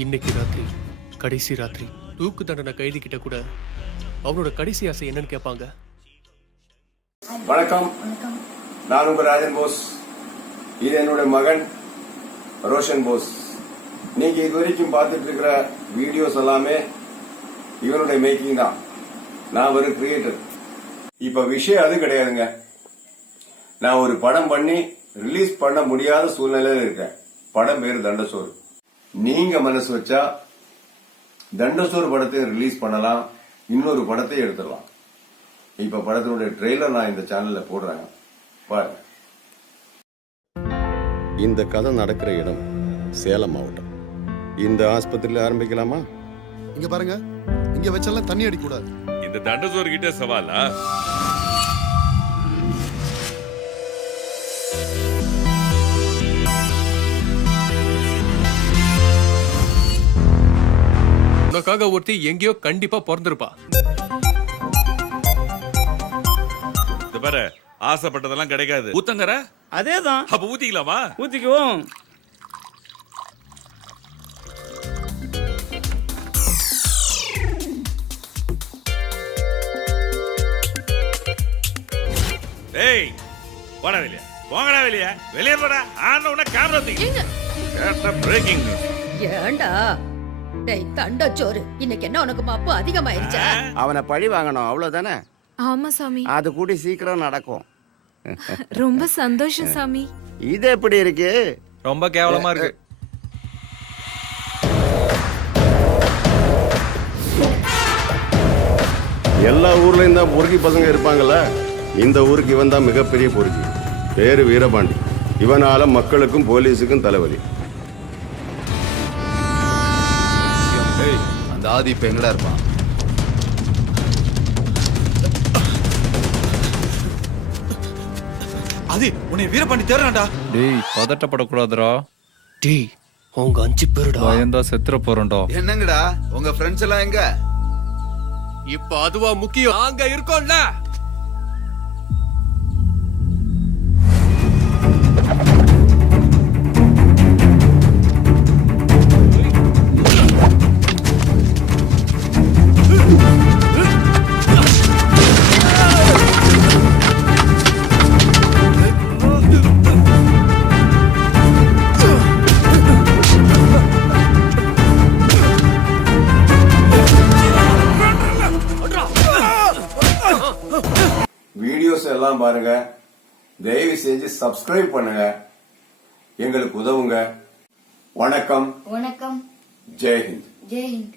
இன்னைக்கு ராத்திரி கடைசி ராத்திரி தூக்கு தண்டனை கைதி கிட்ட கூட அவனோட கடைசி ஆசை என்னன்னு கேட்பாங்க. வணக்கம், நான் உங்க ராஜன் போஸ். இது என்னோட மகன் ரோஷன் போஸ். நீங்க இதுவரைக்கும் பார்த்துட்டு இருக்கிற வீடியோஸ் எல்லாமே இவனுடைய மேக்கிங் தான். நான் ஒரு கிரியேட்டர். இப்ப விஷயம் அது கிடையாதுங்க. நான் ஒரு படம் பண்ணி ரிலீஸ் பண்ண முடியாத சூழ்நிலையில இருக்கேன். படம் பேரு தண்டசோறு. நீங்க மனசு வச்சா தண்டசோறு படத்தை ரிலீஸ் பண்ணலாம், இன்னொரு படத்தை எடுத்துடலாம். இப்ப படத்தினுடைய ட்ரெய்லர் நான் இந்த சேனல்ல போடுறேன், பாருங்க. இந்த கதை நடக்கிற இடம் சேலம் மாவட்டம். இந்த ஆஸ்பத்திரியில ஆரம்பிக்கலாமா? இங்க பாருங்க, இங்க வச்செல்லாம் தண்ணி அடிக்க கூடாது. இந்த தண்டசோறு கிட்ட சவாலா? உனக்காக ஒருத்தி எங்கேயோ கண்டிப்பா பிறந்திருப்பா. இந்த பாரு, ஆசைப்பட்டதெல்லாம் கிடைக்காது. ஊத்தங்கற அதேதான். அப்ப ஊத்திக்கலாமா? ஊத்திக்குவோம். ஏய், போடா வெளிய, போங்கடா வெளிய, வெளிய போடா. ஆன உன கேமரா தூக்கி கேட்ட பிரேக்கிங் நியூஸ். ஏண்டா டேய் தண்டச்சோறு, இன்னைக்கு என்ன உனக்கு மப்பு அதிகமாயிருச்சா? அவனை பழி வாங்கணும், அவ்வளவுதானே? ஆமா சாமி, அது கூடி சீக்கிரம் நடக்கும். ரொம்ப சந்தோஷம் சாமி. இது எப்படி இருக்கு? ரொம்ப கேவலமா இருக்கு. எல்லா ஊர்லயும் தான் பொறுக்கி பசங்க இருப்பாங்கல்ல. இந்த ஊருக்கு இவன் தான் மிகப்பெரிய பொறுக்கி. பேரு வீரபாண்டி. இவனால மக்களுக்கும் போலீஸுக்கும் தலைவலி. அந்த ஆதி இப்ப எங்கடா இருப்பான்? ஆதி, உன்னை வீரபாண்டி தேடுறான்டா. டேய், பதட்டப்படக்கூடாதுடா. டேய், அவங்க 5 பேருடா. பயந்தா செத்துற போறோம்டா. என்னங்கடா உங்க ஃப்ரெண்ட்ஸ் எல்லாம் எங்க? இப்ப அதுவா முக்கியம். நாங்க இருக்கோம்ல. வீடியோஸ் எல்லாம் பாருங்க, தயவு செஞ்சு சப்ஸ்கிரைப் பண்ணுங்க, எங்களுக்கு உதவுங்க. வணக்கம். வணக்கம். ஜெய் ஹிந்த். ஜெய் ஹிந்த்.